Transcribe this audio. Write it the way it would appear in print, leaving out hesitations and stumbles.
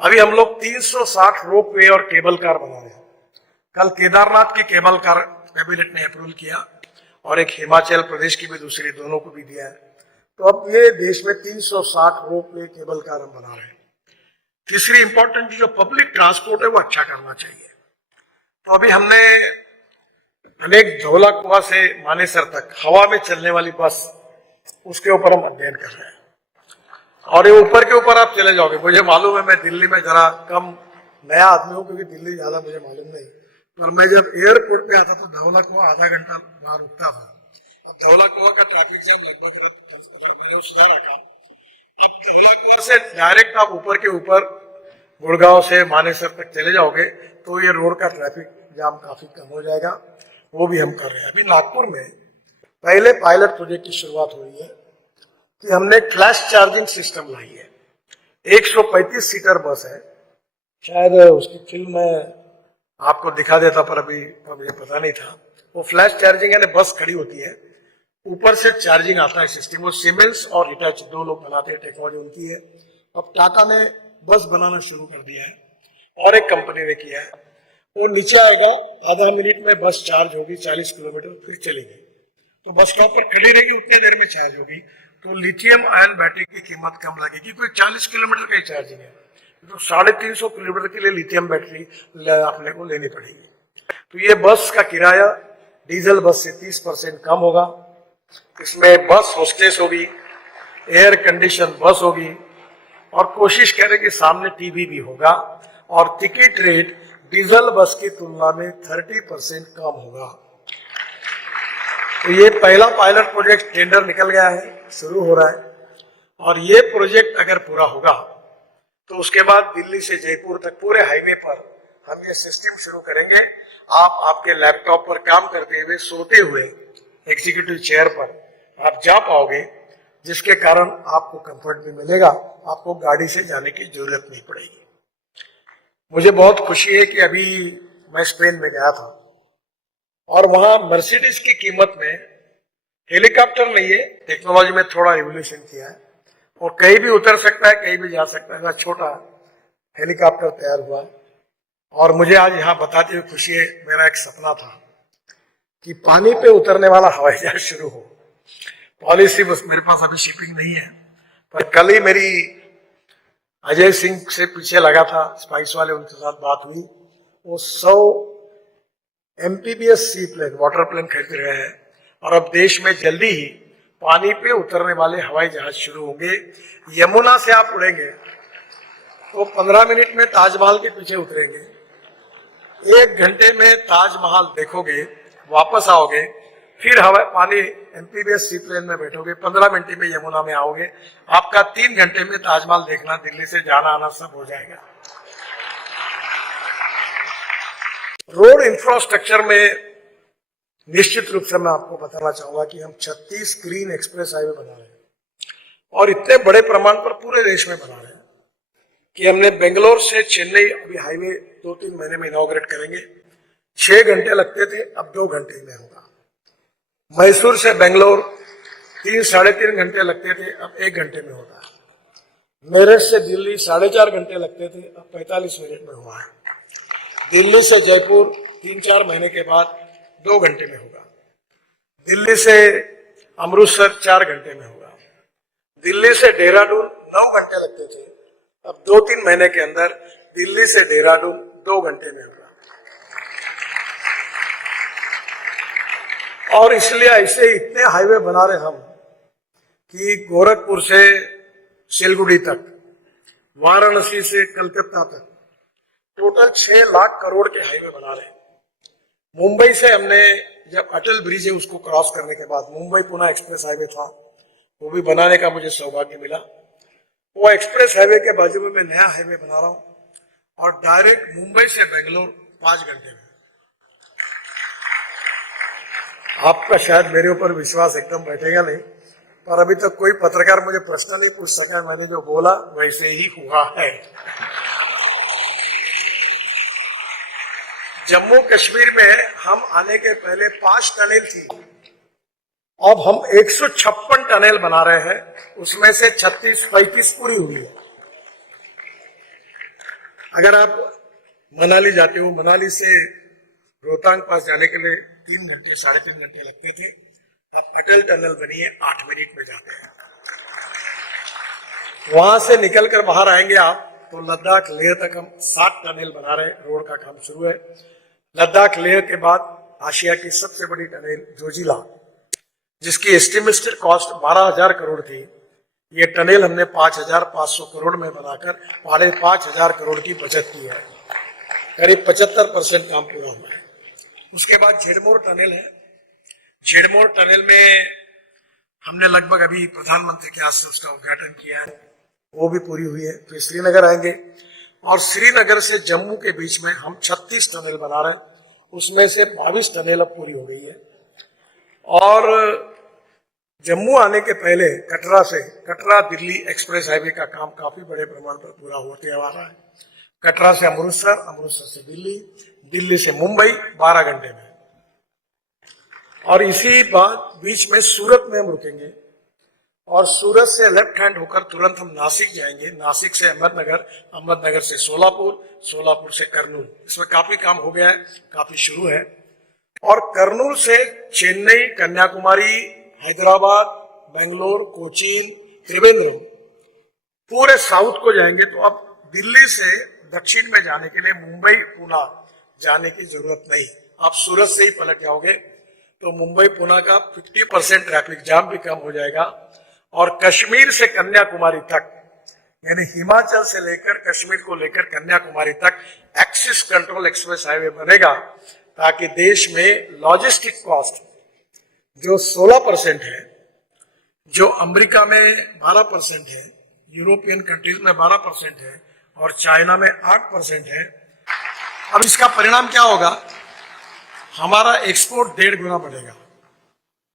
अभी हम लोग 360 रोप वे और केबल कार बना रहे हैं। कल केदारनाथ की केबल कार कैबिनेट ने अप्रूवल किया और एक हिमाचल प्रदेश की भी दूसरी, दोनों को भी दिया है। तो अब ये देश में 360 रोप वे केबल कार हम बना रहे हैं। तीसरी इंपॉर्टेंट जो पब्लिक ट्रांसपोर्ट है वो अच्छा करना चाहिए। तो अभी हमने अनेक धौला कुआं से मानेसर तक हवा में चलने वाली बस, उसके ऊपर हम अध्ययन कर रहे हैं। और ये ऊपर के ऊपर आप चले जाओगे, मुझे मालूम है मैं दिल्ली में जरा कम नया आदमी हूँ क्योंकि दिल्ली ज्यादा मुझे मालूम नहीं, पर मैं जब एयरपोर्ट पे आता तो धौला कुआं आधा घंटा वहां रुकता था। अब धौला कुआं का ट्रैफिक जाम लगभग मैंने सुधार रखा। अब धौला कुआं से डायरेक्ट आप ऊपर के ऊपर गुड़गांव से मानेसर तक चले जाओगे तो ये रोड का ट्रैफिक जाम काफी कम हो जाएगा। वो भी हम कर रहे हैं। अभी नागपुर में पहले पायलट प्रोजेक्ट की शुरुआत हुई है कि हमने फ्लैश चार्जिंग सिस्टम लाई है। 135 सीटर बस है, शायद उसकी फिल्म में आपको दिखा देता पर अभी मुझे पता नहीं था। वो फ्लैश चार्जिंग यानी बस खड़ी होती है, ऊपर से चार्जिंग आता है सिस्टम। वो सीमेंस और हिटाची दो लोग बनाते हैं, टेक्नोलॉजी उनकी है। अब टाटा ने बस बनाना शुरू कर दिया है और एक कंपनी ने किया है। वो नीचे आएगा, आधा मिनट में बस चार्ज होगी, 40 किलोमीटर फिर चलेगी। तो बस स्टॉप पर खड़ी रहेगी, उतनी देर में चार्ज होगी। तो लिथियम आयन बैटरी की कीमत कम लगेगी, कोई 40 किलोमीटर का ही चार्जिंग है। तो 350 किलोमीटर के लिए लिथियम बैटरी अपने को लेनी पड़ेगी। तो ये बस का किराया डीजल बस से 30% कम होगा। इसमें बस होस्टेस होगी, एयर कंडीशन बस होगी और कोशिश करें कि सामने टीवी भी होगा। और टिकट रेट डीजल बस की तुलना में 30% कम होगा। तो ये पहला पायलट प्रोजेक्ट टेंडर निकल गया है, शुरू हो रहा है। और ये प्रोजेक्ट अगर पूरा होगा तो उसके बाद दिल्ली से जयपुर तक पूरे हाईवे पर हम ये सिस्टम शुरू करेंगे। आप आपके लैपटॉप पर काम करते हुए, सोते हुए एग्जीक्यूटिव चेयर पर आप जा पाओगे, जिसके कारण आपको कंफर्ट भी मिलेगा, आपको गाड़ी से जाने की जरूरत नहीं पड़ेगी। मुझे बहुत खुशी है कि अभी मैं स्पेन में गया था और वहां मर्सिडीज की कीमत में हेलीकॉप्टर नहीं है, टेक्नोलॉजी में थोड़ा रिवोल्यूशन किया है और कहीं भी उतर सकता है, कहीं भी जा सकता है। छोटा हेलीकॉप्टर तैयार हुआ और मुझे आज यहाँ बताते हुए खुशी है, मेरा एक सपना था कि पानी पे उतरने वाला हवाई जहाज शुरू हो। पॉलिसी बस मेरे पास अभी शिपिंग नहीं है, पर कल ही मेरी अजय सिंह से पीछे लगा था, स्पाइस वाले, उनके साथ बात हुई। वो 100 MPBS सी प्लेन, वाटर प्लेन खरीद रहे हैं और अब देश में जल्दी ही पानी पे उतरने वाले हवाई जहाज शुरू होंगे। यमुना से आप उड़ेंगे तो 15 मिनट में ताजमहल के पीछे उतरेंगे, 1 घंटे में ताजमहल देखोगे, वापस आओगे, फिर हवा पानी MPBS सी प्लेन में बैठोगे, 15 मिनट में यमुना में आओगे। आपका 3 घंटे में ताजमहल देखना, दिल्ली से जाना आना सब हो जाएगा। रोड इंफ्रास्ट्रक्चर में निश्चित रूप से मैं आपको बताना चाहूंगा कि हम 36 ग्रीन एक्सप्रेस हाईवे बना रहे हैं और इतने बड़े प्रमाण पर पूरे देश में बना रहे हैं कि हमने बेंगलोर से चेन्नई अभी हाईवे 2-3 महीने में इनॉग्रेट करेंगे। 6 घंटे लगते थे, अब 2 घंटे में होगा। मैसूर से बेंगलोर 3-3.5 घंटे लगते थे, अब 1 घंटे में होगा। मेरठ से दिल्ली 4.5 घंटे लगते थे, अब 45 मिनट में हुआ है। दिल्ली से जयपुर 3-4 महीने के बाद 2 घंटे में होगा। दिल्ली से अमृतसर 4 घंटे में होगा। दिल्ली से देहरादून 9 घंटे लगते थे, अब 2-3 महीने के अंदर दिल्ली से देहरादून 2 घंटे में होगा। और इसलिए ऐसे इतने हाईवे बना रहे हम कि गोरखपुर से सिलगुड़ी तक, वाराणसी से कलकत्ता तक, टोटल 6 लाख करोड़ के हाईवे बना रहे हैं। मुंबई से हमने, जब अटल ब्रिज है उसको क्रॉस करने के बाद मुंबई पुणे एक्सप्रेस हाईवे था, वो भी बनाने का मुझे सौभाग्य मिला। वो एक्सप्रेस हाईवे के बाजू में मैं नया हाईवे बना रहा हूं और डायरेक्ट मुंबई से बेंगलोर 5 घंटे में। आपका शायद मेरे ऊपर विश्वास एकदम बैठेगा नहीं, पर अभी तक कोई पत्रकार मुझे प्रश्न नहीं पूछ सका। मैंने जो बोला वैसे ही हुआ है। जम्मू कश्मीर में हम आने के पहले 5 टनल थी, अब हम 156 टनल बना रहे हैं, उसमें से 36-35 पूरी हुई है। अगर आप मनाली जाते हो, मनाली से रोहतांग पास जाने के लिए 3 घंटे 3.5 घंटे लगते थे, अब अटल टनल बनी है, 8 मिनट में जाते हैं। वहां से निकलकर बाहर आएंगे आप तो लद्दाख लेह तक हम 7 टनल बना रहे हैं, रोड का काम शुरू है। लद्दाख लेह के बाद आशिया की सबसे बड़ी टनल जोजिला, जिसकी एस्टिमेटेड कॉस्ट 12,000 करोड़ थी, ये टनल हमने 5,500 करोड़ में बनाकर 5,500 करोड़ की बचत की है। करीब 75% काम पूरा हुआ है। उसके बाद झेड़मोर टनल है। झेड़मोर टनल में हमने लगभग अभी प्रधानमंत्री के हाथ से उसका उद्घाटन किया है, वो भी पूरी हुई है। फिर श्रीनगर आएंगे और श्रीनगर से जम्मू के बीच में हम 36 टनल बना रहे हैं, उसमें से 22 टनल अब पूरी हो गई है। और जम्मू आने के पहले कटरा दिल्ली एक्सप्रेस हाईवे का काम काफी बड़े प्रमाण पर पूरा होते आ रहा है। कटरा से अमृतसर, अमृतसर से दिल्ली, दिल्ली से मुंबई 12 घंटे में। और इसी बात बीच में सूरत में हम रुकेंगे और सूरत से लेफ्ट हैंड होकर तुरंत हम नासिक जाएंगे, नासिक से अहमदनगर, अहमदनगर से सोलापुर, सोलापुर से कर्नूल। इसमें काफी काम हो गया है, काफी शुरू है। और कर्नूल से चेन्नई, कन्याकुमारी, हैदराबाद, बेंगलोर, कोचीन, त्रिवेंद्रम, पूरे साउथ को जाएंगे। तो अब दिल्ली से दक्षिण में जाने के लिए मुंबई, पुणे जाने की जरूरत नहीं, आप सूरत से ही पलट जाओगे तो मुंबई पुणे का 50% ट्रैफिक जाम भी कम हो जाएगा। और कश्मीर से कन्याकुमारी तक, यानी हिमाचल से लेकर कश्मीर को लेकर कन्याकुमारी तक एक्सिस कंट्रोल एक्सप्रेस हाईवे बनेगा, ताकि देश में लॉजिस्टिक कॉस्ट जो 16% है, जो अमेरिका में 12% है, यूरोपियन कंट्रीज में 12% है और चाइना में 8% है। अब इसका परिणाम क्या होगा? हमारा एक्सपोर्ट 1.5 गुना बढ़ेगा।